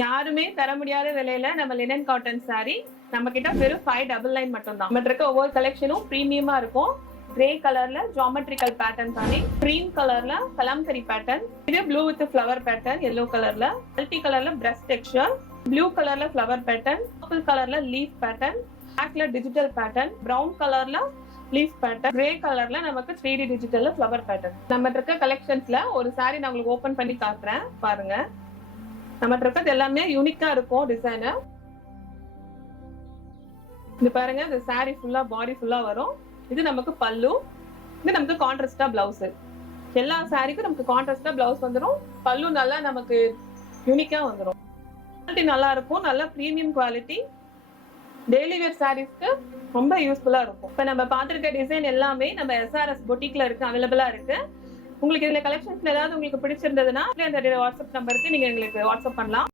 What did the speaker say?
யாருமே தர முடியாத விலையில நம்ம லினன் காட்டன் saree நம்ம கிட்ட வெறும் 599 மட்டும் தான். நம்ம இருக்க ஒவ்வொரு கலெக்ஷனும் பிரீமியமா இருக்கும். கிரே கலர்ல ஜியோமெட்ரிக்கல் பேட்டர்ன் saree, கிரீம் கலர்ல கலம்கரி பேட்டர்ன், இது blue with flower pattern, yellow கலர்ல, மல்டி கலர்ல பிரஸ்ட் டெக்ஸ்சர், ப்ளூ கலர்ல ஃப்ளவர் பேட்டர்ன், பர்பிள் கலர்ல லீஃப் பேட்டர்ன், பிளாக்ல டிஜிட்டல் பேட்டர்ன், பிரவுன் கலர்ல லீஃப் பேட்டர்ன், கிரே கலர்ல நமக்கு 3D டிஜிட்டல்ல ஃப்ளவர் பேட்டர்ன். நம்ம இருக்க கலெக்ஷன்ஸ்ல ஒரு saree நான் உங்களுக்கு ஓபன் பண்ணி காட்டுறேன் பாருங்க. நம்ம இருக்கிறது எல்லாமே யூனிக்கா இருக்கும் டிசைன். இது பாருங்க, இந்த saree ஃபுல்லா பாடி ஃபுல்லா வரும். இது நமக்கு பல்லு, இது நமக்கு கான்ட்ராஸ்டா பிளவுஸ். எல்லா சாரிக்கும் நமக்கு கான்ட்ராஸ்டா பிளவுஸ் வந்துடும். பல்லு நல்லா நமக்கு யூனிக்கா வந்துடும். குவாலிட்டி நல்லா இருக்கும், நல்ல பிரீமியம் குவாலிட்டி. டெய்லி வேர் சாரீஸ்க்கு ரொம்ப யூஸ்ஃபுல்லா இருக்கும். இப்ப நம்ம பார்த்திருக்க டிசைன் எல்லாமே நம்ம SRS பொட்டிக்ல இருக்கு, அவைலபிளா இருக்கு. உங்களுக்கு இதுல கலெக்ஷன்ஸ்ல ஏதாவது உங்களுக்கு பிடிச்சிருந்ததுன்னா வாட்ஸ்அப் நம்பருக்கு நீங்க எங்களுக்கு வாட்ஸ்அப் பண்ணலாம்.